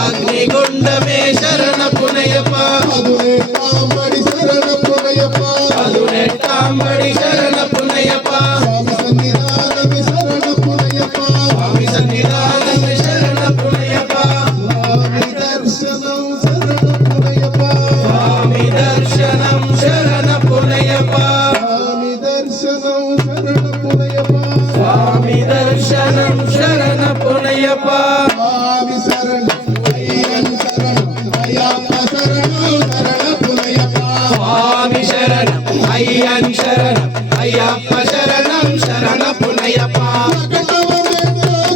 అగ్నిగుండమే శరణ పునయప్ప అదునెట్టాంబడి శరణ పునయప్ప అదునెట్టాంబడి శరణ పునయప్ప స్వామి సన్నిధానమే శరణ పునయప్ప స్వామి సన్నిధానమే శరణ పునయప్ప స్వామి దర్శనం శరణ పునయప్ప స్వామి దర్శనం శరణ పునయప్ప స్వామి దర్శనం శరణ పునయప్ప స్వామి దర్శనం శరణ పునయప్ప స్వామి శరణం అయ్యన్ శరణం అయ్యప్ప శరణం శరణ పునయప్ప స్వామి శరణం అయ్యన్ శరణం అయ్యప్ప శరణం శరణ పునయప్ప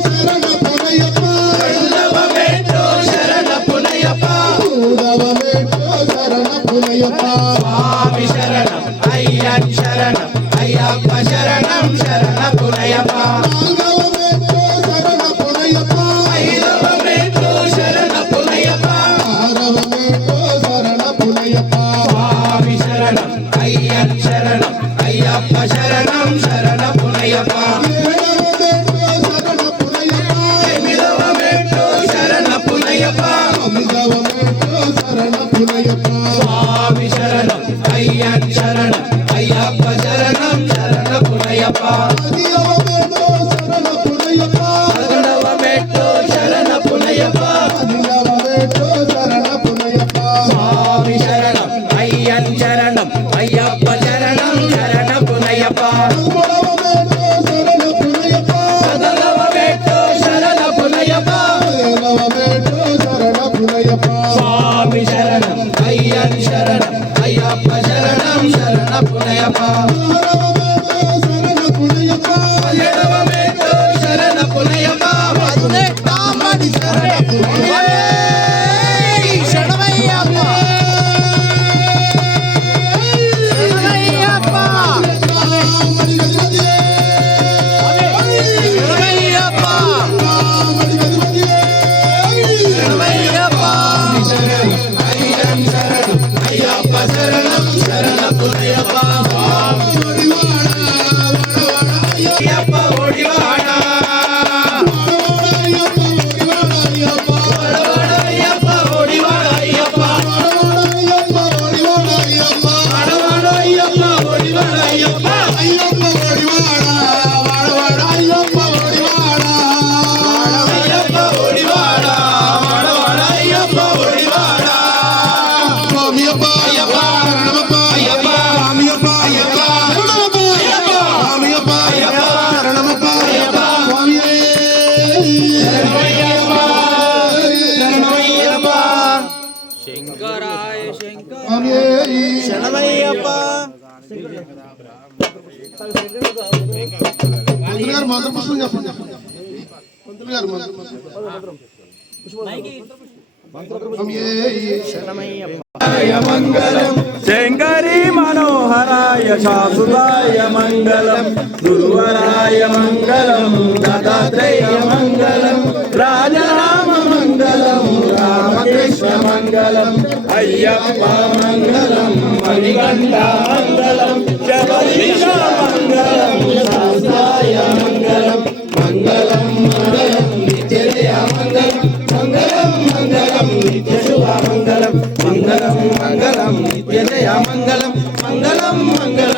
శరణ పునయప్ప రండవమేటో శరణ పునయప్ప ఊడవమేటో శరణ పునయప్ప స్వామి శరణం అయ్యన్ శరణం అయ్యప్ప శరణం శరణ పునయప్ప అయ్యన్ శరణం అయ్యప్ప శరణం శరణ పునయప్ప ఎనిమిదవమెట్టు శరణ పునయప్ప స్వామి శరణం అయ్యన్ శరణం అయ్యప్ప శరణం శరణ పునయప్ప పదకొండవమెట్టు శరణ పునయప్ప స్వామి శరణం అయ్యన్ శరణం అయ్యప్ప శరణం శరణ పునయప్ప పదలవమెట్టు శరణ పునయప్ప స్వామి శరణం అయ్యన్ శరణం అయ్యప్ప శరణం శరణ పునయప్ప పదిహేడవమెట్టు శరణ పునయప్ప పదునెట్టాంబడి శరణ పునయప్ప శరణం శరణ పునయప్ప అయ్యప్ప ఒడివాడ అయ్యప్ప ఒడివాడ అయ్యప్ప అయ్యప్ప ఒడివాడ అయ్యప్ప అయ్యప్ప ఒడివాడ వాడవాడ అయ్యప్ప ఒడివాడ అయ్యప్ప ఒడివాడ వాడవాడ అయ్యప్ప ఒడివాడ స్వామియప్ప అయ్యప్ప శరణమప్ప అయ్యప్ప స్వామియప్ప అయ్యప్ప శరణమప్ప స్వామియప్ప అయ్యప్ప శరణమప్ప అయ్యప్ప స్వామియే శరణమయ్యప్ప శరణమయ్యప్ప శంకరాయ శంకర స్వామియే శరణమయ్యప్ప పంతులు గారు మంత్ర పుష్పం చెప్పండి పంతులు గారు మంత్ర మంగళం శంకరీ మనోహరాయ శాశ్వతాయ మంగళం గురువరాయ మంగళం దత్తాత్రేయ మంగళం రాజరామ మంగళం రామకృష్ణ మంగళం అయ్యప్ప మంగళం మణికంఠ మంగళం శబరీష మంగళం